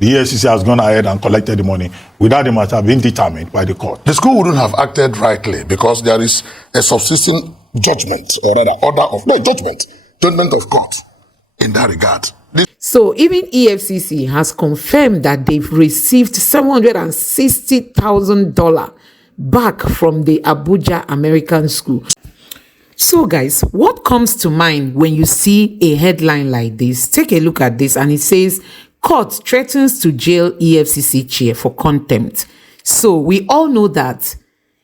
The EFCC has gone ahead and collected the money without the matter being determined by the court. The school wouldn't have acted rightly because there is a subsisting judgment, or rather judgment of court in that regard. So even EFCC has confirmed that they've received $760,000 back from the Abuja American school. So guys, what comes to mind when you see a headline like this? Take a look at this, and it says, court threatens to jail EFCC chair for contempt. So we all know that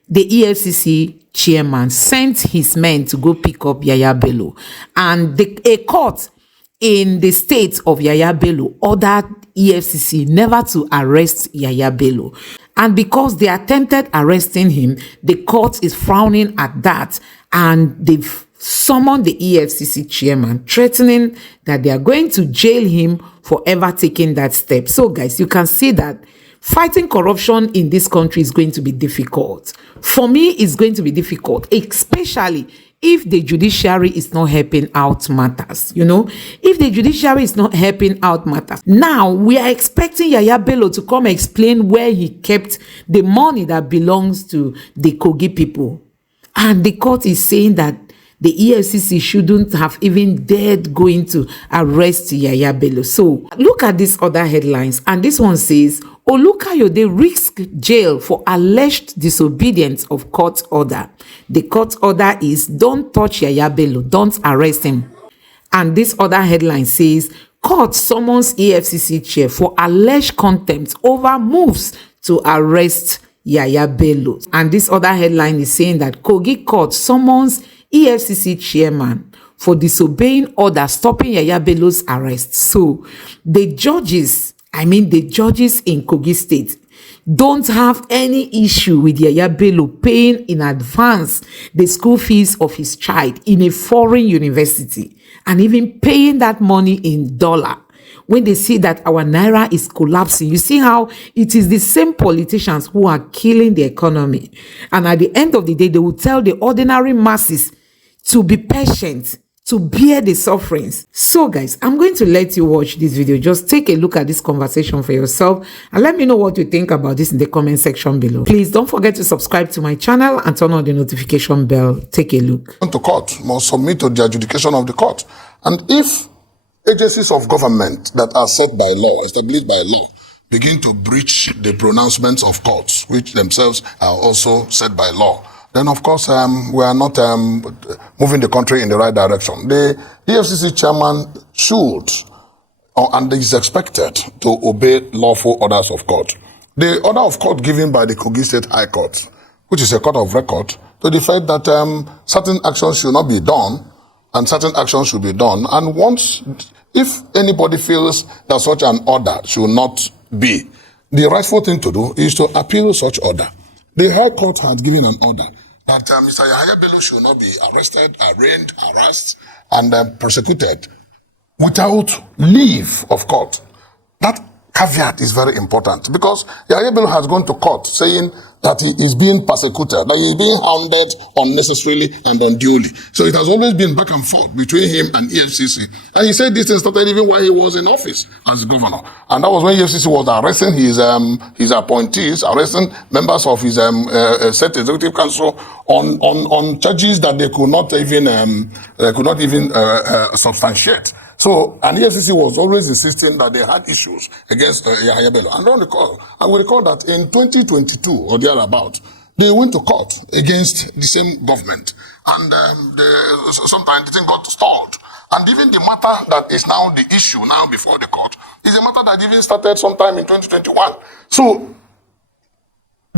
the EFCC chairman sent his men to go pick up YAHAYA Bello, and a court in the state of YAHAYA Bello ordered EFCC never to arrest YAHAYA Bello. And because they attempted arresting him, the court is frowning at that, and they've summoned the EFCC chairman, threatening that they are going to jail him for ever taking that step. So guys, you can see that fighting corruption in this country is going to be difficult. For me, it's going to be difficult, especially if the judiciary is not helping out matters. If the judiciary is not helping out matters. Now, we are expecting YAHAYA Bello to come explain where he kept the money that belongs to the Kogi people. And the court is saying that the EFCC shouldn't have even dared going to arrest YAHAYA Bello. So look at these other headlines. And this one says, Olukayode risks jail for alleged disobedience of court order. The court order is, don't touch YAHAYA Bello, don't arrest him. And this other headline says, court summons EFCC chair for alleged contempt over moves to arrest YAHAYA Bello. And this other headline is saying that Kogi court summons EFCC chairman for disobeying order stopping YAHAYA Bello's arrest. So the judges in Kogi State don't have any issue with YAHAYA Bello paying in advance the school fees of his child in a foreign university, and even paying that money in dollar. When they see that our naira is collapsing, you see how it is the same politicians who are killing the economy. And at the end of the day, they will tell the ordinary masses to be patient, to bear the sufferings. So guys, I'm going to let you watch this video. Just take a look at this conversation for yourself and let me know what you think about this in the comment section below. Please don't forget to subscribe to my channel and turn on the notification bell. Take a look. To court must submit to the adjudication of the court. And if agencies of government that are set by law, established by law, begin to breach the pronouncements of courts, which themselves are also set by law, then of course we are not moving the country in the right direction. The EFCC chairman should, and is expected to obey lawful orders of court. The order of court given by the Kogi State High Court, which is a court of record, to the fact that certain actions should not be done and certain actions should be done. And if anybody feels that such an order should not be, the rightful thing to do is to appeal such order. The High Court had given an order that Mr. YAHAYA Bello should not be arrested, arraigned, harassed, and prosecuted without leave of court. That caveat is very important because YAHAYA Bello has gone to court saying that he is being persecuted, that he is being hounded unnecessarily and unduly. So it has always been back and forth between him and EFCC. And he said this thing started even while he was in office as governor. And that was when EFCC was arresting his appointees, arresting members of his State Executive Council on charges that they could not even substantiate. So, and EFCC was always insisting that they had issues against YAHAYA Bello. And we recall that in 2022 or thereabout, they went to court against the same government. And sometimes the thing got stalled. And even the matter that is now the issue now before the court is a matter that even started sometime in 2021. So,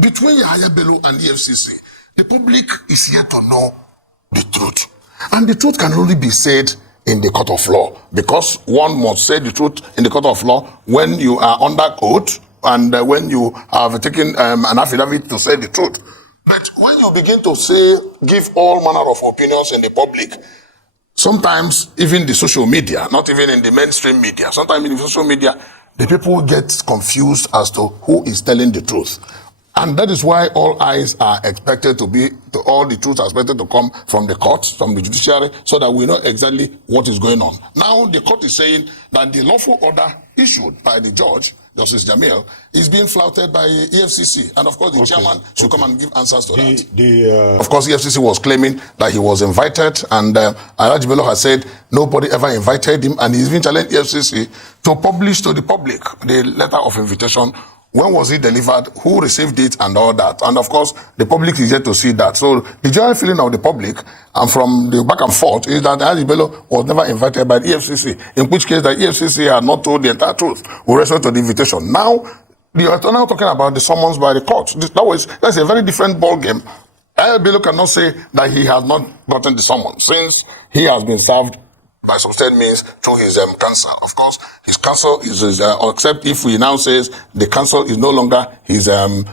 between YAHAYA Bello and EFCC, the public is yet to know the truth. And the truth can only be said in the court of law, because one must say the truth in the court of law when you are under oath and when you have taken an affidavit to say the truth. But when you begin to give all manner of opinions in the public, sometimes even the social media, not even in the mainstream media, sometimes in the social media, the people get confused as to who is telling the truth. And that is why all eyes are expected all the truth are expected to come from the court, from the judiciary, so that we know exactly what is going on. Now, the court is saying that the lawful order issued by the judge Justice Jamil, is being flouted by EFCC. And of course, the chairman should come and give answers to that. Of course, EFCC was claiming that he was invited, and YAHAYA Bello has said nobody ever invited him, and he's been challenged EFCC to publish to the public the letter of invitation. When was it delivered? Who received it and all that? And of course, the public is yet to see that. So the general feeling of the public and from the back and forth is that YAHAYA Bello was never invited by the EFCC, in which case the EFCC had not told the entire truth with respect to the invitation. Now, you are now talking about the summons by the court. That's a very different ball game. YAHAYA Bello cannot say that he has not gotten the summons since he has been served by substantial means through his counsel. Of course, his counsel is except if he now says the counsel is no longer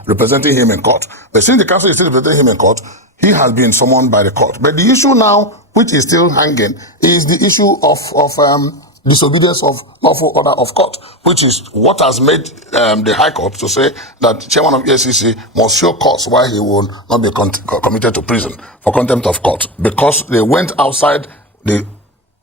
representing him in court. But since the counsel is still representing him in court, he has been summoned by the court. But the issue now, which is still hanging, is the issue of disobedience of lawful order of court, which is what has made the High Court to say that chairman of EFCC must show cause why he will not be committed to prison for contempt of court, because they went outside the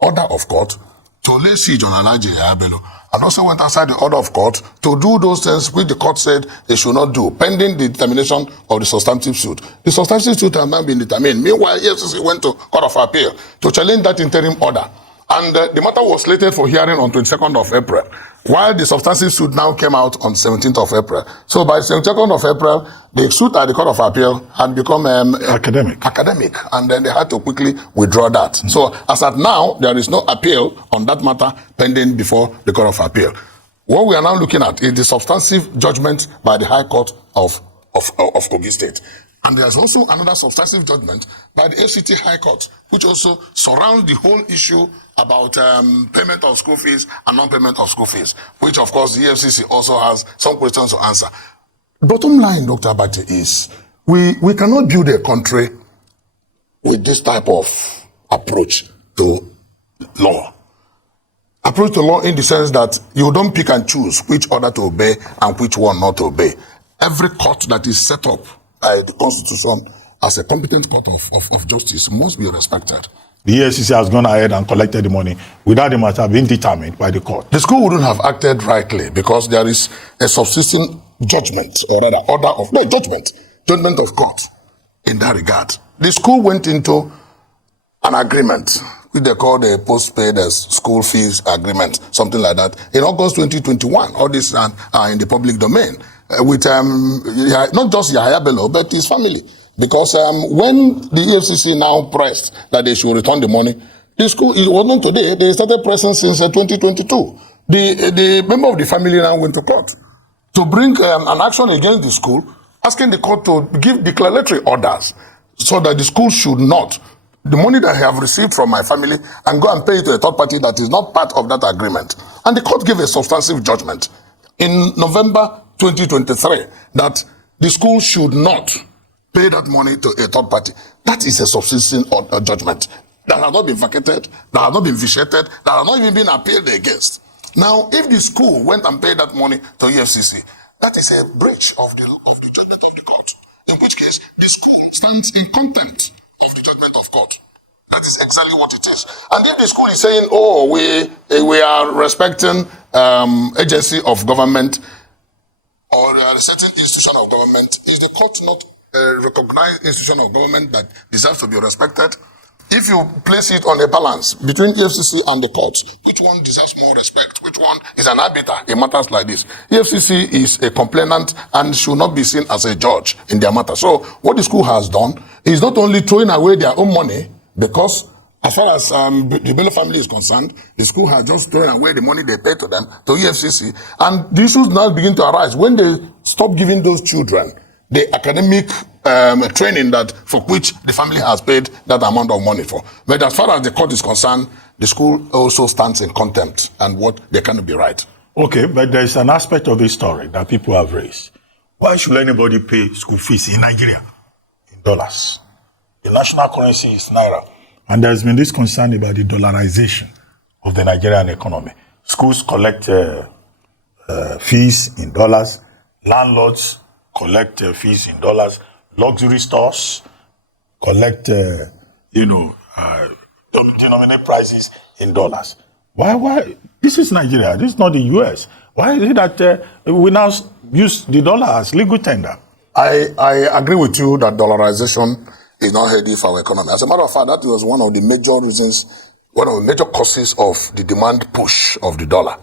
order of court to lay siege on YAHAYA Bello, and also went outside the order of court to do those things which the court said they should not do, pending the determination of the substantive suit. The substantive suit has not been determined. Meanwhile, EFCC went to Court of Appeal to challenge that interim order. And the matter was slated for hearing on 22nd of April, while the substantive suit now came out on 17th of April. So by 22nd of April, the suit at the Court of Appeal had become academic, and then they had to quickly withdraw that. So as at now, there is no appeal on that matter pending before the Court of Appeal. What we are now looking at is the substantive judgment by the High Court of Kogi State. And there's also another substantive judgment by the FCT High Court, which also surrounds the whole issue about payment of school fees and non-payment of school fees, which of course the EFCC also has some questions to answer. Bottom line, Dr. Abate, is we cannot build a country with this type of approach to law. Approach to law in the sense that you don't pick and choose which order to obey and which one not to obey. Every court that is set up by the Constitution as a competent court of justice must be respected. The EFCC has gone ahead and collected the money without the matter being determined by the court. The school wouldn't have acted rightly because there is a subsisting judgment, or rather judgment of court in that regard. The school went into an agreement, which they call the post-paid school fees agreement, something like that, in August 2021. All this are in the public domain. With not just YAHAYA Bello, but his family. Because when the EFCC now pressed that they should return the money, the school, it wasn't today, they started pressing since 2022. The member of the family now went to court to bring an action against the school, asking the court to give declaratory orders so that the school should not, the money that I have received from my family, and go and pay it to a third party that is not part of that agreement. And the court gave a substantive judgment in November 2023 that the school should not pay that money to a third party. That is a subsisting judgment that has not been vacated, that has not been vitiated, that has not even been appealed against. Now, if the school went and paid that money to EFCC, that is a breach of the judgment of the court, in which case the school stands in contempt of the judgment of court. That is exactly what it is. And if the school is saying, oh, we are respecting agency of government or a certain institution of government, is the court not a recognized institution of government that deserves to be respected? If you place it on a balance between EFCC and the courts, which one deserves more respect? Which one is an arbiter in matters like this? EFCC is a complainant and should not be seen as a judge in their matter. So what the school has done is not only throwing away their own money, because as far as the Bello family is concerned, the school has just thrown away the money they paid to them, to EFCC, and the issues now begin to arise when they stop giving those children the academic training that for which the family has paid that amount of money for. But as far as the court is concerned, the school also stands in contempt and what they cannot be right. Okay, but there's an aspect of this story that people have raised. Why should anybody pay school fees in Nigeria in dollars? The national currency is naira. And there's been this concern about the dollarization of the Nigerian economy. Schools collect fees in dollars. Landlords collect fees in dollars. Luxury stores collect, denominate prices in dollars. Why This is Nigeria. This is not the US. Why is it that we now use the dollar as legal tender? I agree with you that dollarization is not healthy for our economy. As a matter of fact, that was one of the major reasons, one of the major causes of the demand push of the dollar.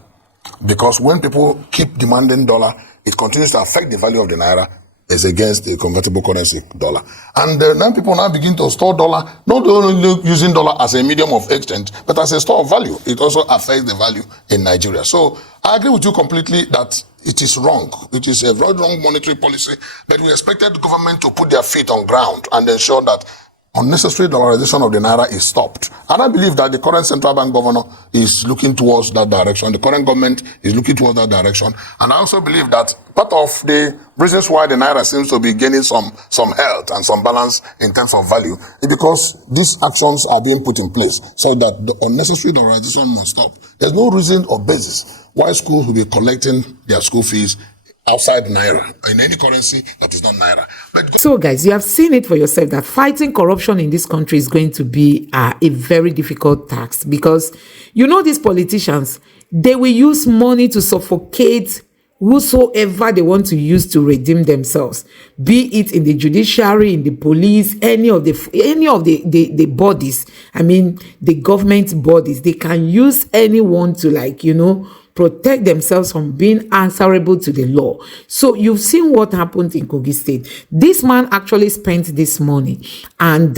Because when people keep demanding dollar, it continues to affect the value of the naira as against the convertible currency dollar. And now people now begin to store dollar, not only using dollar as a medium of exchange, but as a store of value. It also affects the value in Nigeria. So I agree with you completely that it is wrong. It is a very wrong monetary policy, but we expected the government to put their feet on ground and ensure that unnecessary dollarization of the naira is stopped. And I believe that the current central bank governor is looking towards that direction. The current government is looking towards that direction. And I also believe that part of the reasons why the naira seems to be gaining some health and some balance in terms of value is because these actions are being put in place so that the unnecessary dollarization must stop. There's no reason or basis why schools will be collecting their school fees outside naira, in any currency that is not naira. But so guys, you have seen it for yourself that fighting corruption in this country is going to be a very difficult task, because you know these politicians, they will use money to suffocate whosoever they want to use to redeem themselves, be it in the judiciary, in the police, any of the bodies. I mean, the government bodies, they can use anyone to, like, you know, protect themselves from being answerable to the law. So you've seen what happened in Kogi State. This man actually spent this money, and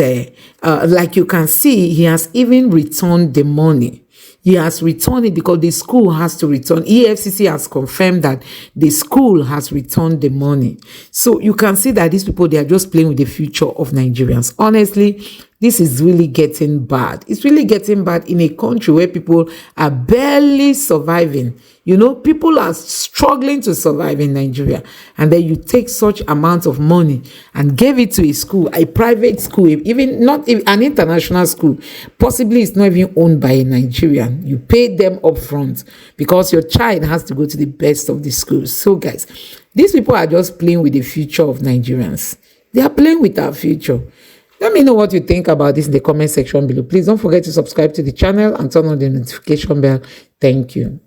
like you can see, he has even returned the money. He has returned it because the school has to return. EFCC has confirmed that the school has returned the money. So you can see that these people, they are just playing with the future of Nigerians. Honestly, this is really getting bad. It's really getting bad in a country where people are barely surviving. You know, people are struggling to survive in Nigeria. And then you take such amount of money and give it to a school, a private school, even not an international school. Possibly it's not even owned by a Nigerian. You pay them upfront because your child has to go to the best of the schools. So guys, these people are just playing with the future of Nigerians. They are playing with our future. Let me know what you think about this in the comment section below. Please don't forget to subscribe to the channel and turn on the notification bell. Thank you.